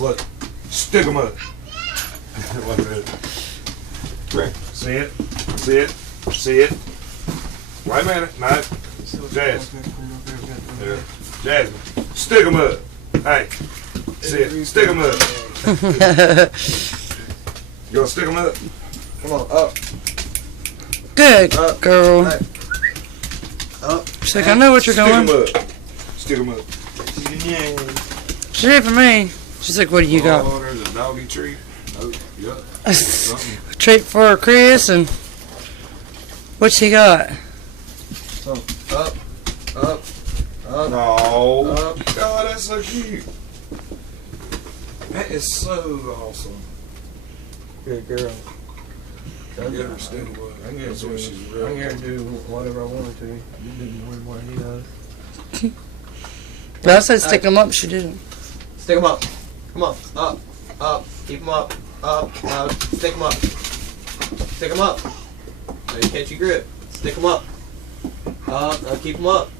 Look. Stick them up. Right. See it? See it? See it? Wait a minute. No. Jasmine. Yeah. Jasmine. Stick them up. Hey. See it? Stick them up. You gonna stick them up? Come on, up. Good Up. girl. Hey. Up. She's like, I know what you're doing. Stick them up. Yeah. She did it for me. She's like, what do you got? Oh, there's a doggy treat. Oh, yep. Something. Treat for Chris, and what's he got? So, up. Up. Up. No. Up. God, that's so cute. That is so awesome. Good girl. I get her still what? I get That's to what she's real. I get to do whatever I wanted to. You didn't win what he does. But I said stick them up. She didn't. Stick him up. Come on. Up. Up. Keep him up. Up. Now stick him up. Stick him up. Now you catch your grip. Stick him up. Up. Now keep him up.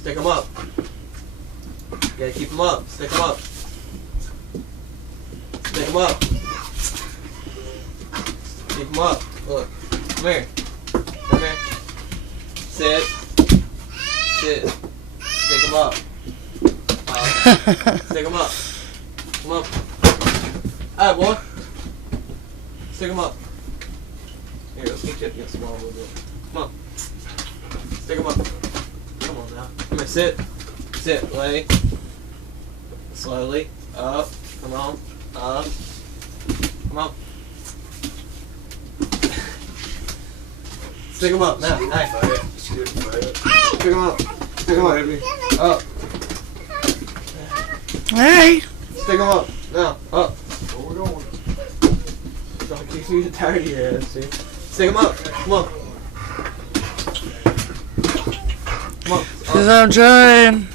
Stick him up. You gotta keep him up. Stick him up. Stick him up. Keep him up. Look. Come here. Come here. Sit. Sit. Stick him up. Stick him up. Come up. Alright, boy. Stick him up. Here, let's get you up against the wall a little bit. Come on. Stick him up. Come on now. Come here, sit. Sit. Lay. Slowly. Up. Come on. Up. Come on. Stick him up now. Hey. Stick him up. Stick him up. Up. Hey. Stick him up. Now. Up. Where we going? Don't keep you tired of your ass, see? Stick him up. Come on. Come on. Because I'm trying.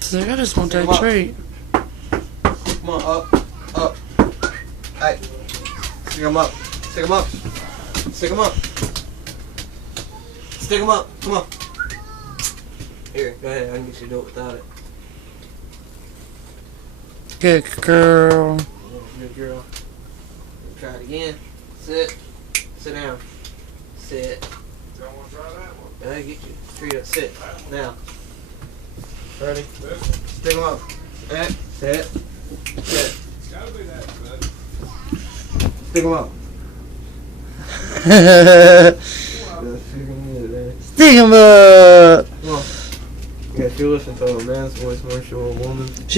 So I just want that treat. Come on, up, up. Hey, stick him up, stick him up, stick him up, stick him up. Come on. Here, go ahead. I can get you to do it without it. Good girl. Good girl. Try it again. Sit. Sit down. Sit. Y'all want to try that one? Go ahead, get you treat up. Sit. Now. Ready? Stick him up. Sit. Sit. Sit. It's gotta be that, bud. Stick him up. Stick 'em up. Come on. Yeah, she listen to a man's voice more than she will a woman. She